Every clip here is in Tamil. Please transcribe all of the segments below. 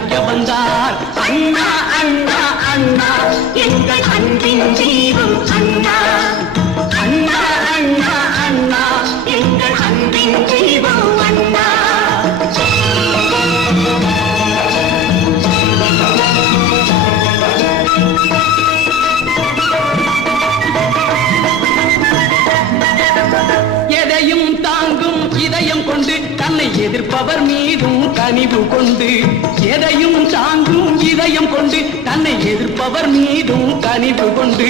அழைக்க வந்தார். அண்ணா அண்ணா அண்ணா எங்கள் அன்பின் தீபம் அண்ணா. அண்ணா அண்ணா அண்ணா எங்கள் அன்பின் தீபம் அண்ணா. எதையும் தாங்கும் இதயம் கொண்டு தன்னை எதிர்ப்பவர் மீதும் கனிவு கொண்டு, எதையும் தாங்கும் இதயம் கொண்டு தன்னை எதிர்ப்பவர் மீதும் கனிவு கொண்டு,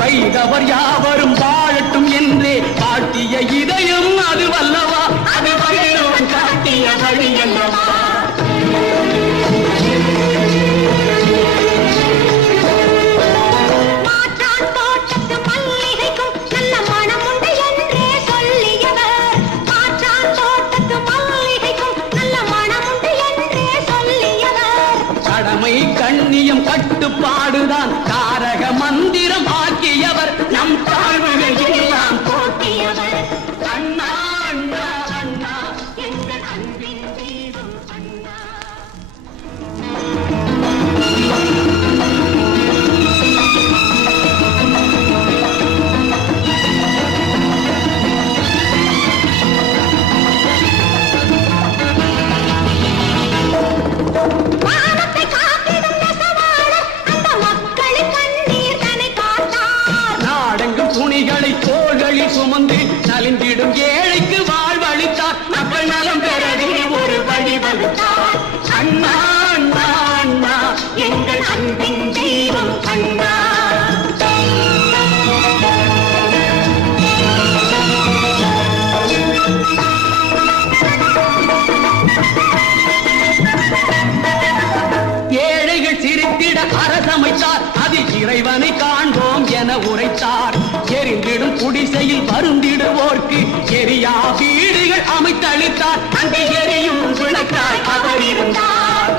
வைதவர் யாவரும் வாழட்டும் என்றே காட்டிய இதயம் அது வல்லவா, அது வகையோன் காட்டிய வழி அல்லவா. கண்ணியம் கட்டுப்பாடுதான் தாரக மந்திரம் ஆக்கியவர், நம் தாழ்வுகள் எல்லாம் போக்கியவர். அண்ணா அண்ணா அண்ணா எங்கள் அன்பின் தீபம் அண்ணா. துணிகளை தோள்களில் சுமந்து நலிந்திடும் ஏழைக்கு வாழ்வளித்தார், மக்கள் நலம் பெறவே ஒரு வழி வகுத்தார். அண்ணா அண்ணா அண்ணா எங்கள் அன்பின் தீபம் அண்ணா. ஏழைகள் சிரித்திட அரசமைத்தார், அதில் இறைவனை காண்போம் என உரைத்தார். எரிந்திடும் குடிசையில் வருந்திடுவோர்க்கு எரியா வீடுகள் அமைத்தளித்தார், அங்கே எரியும் விளக்காய் அவர் இருந்தார்.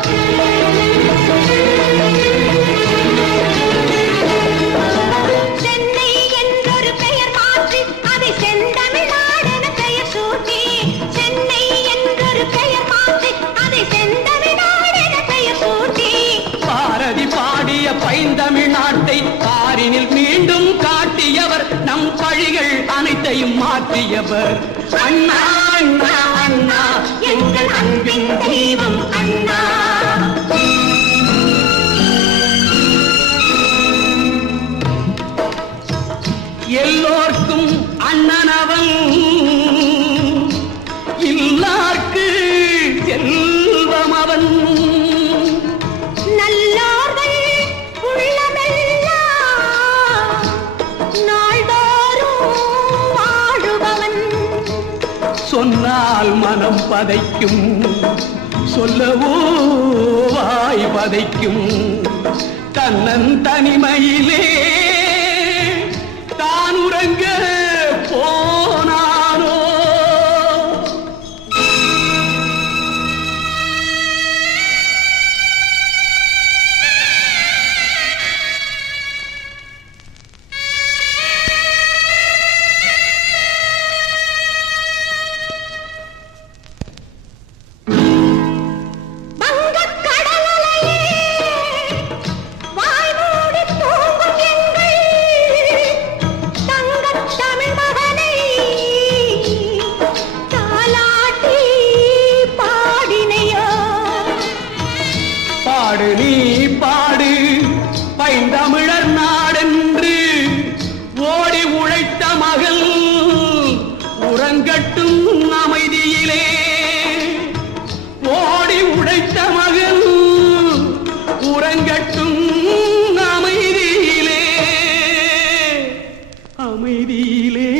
சென்னை என்றொரு பெயர் மாற்றி அதை செந்தமிழ்நாடு என பெயர் சூட்டி, சென்னை என்றொரு பெயர் மாற்றி அதை செந்தமிழ்நாடு என பெயர் சூட்டி, பாரதி பாடிய பைந்தமிழ்நாட்டை பாரினில் மீண்டும் காட்டியவர், நம் பழிகள் அனைத்தையும் மாற்றியவர். அண்ணா அண்ணா அண்ணா எங்கள் அன்பின் தீபம் அண்ணா. எல்லோர்க்கும் அண்ணனவன், இல்லார்க்கு செல்வம் அவன். சொன்னால் மனம் பதைக்கும், சொல்லவோ வாய் பதைக்கும், தன்னன் தனிமையிலே தான் உறங்க போனானோ. நீ பாடு பைந்தமிழர் நாடென்று ஓடி உழைத்த மகள் உறங்கட்டும் அமைதியிலே, ஓடி உழைத்த மகள் உறங்கட்டும் அமைதியிலே, அமைதியிலே.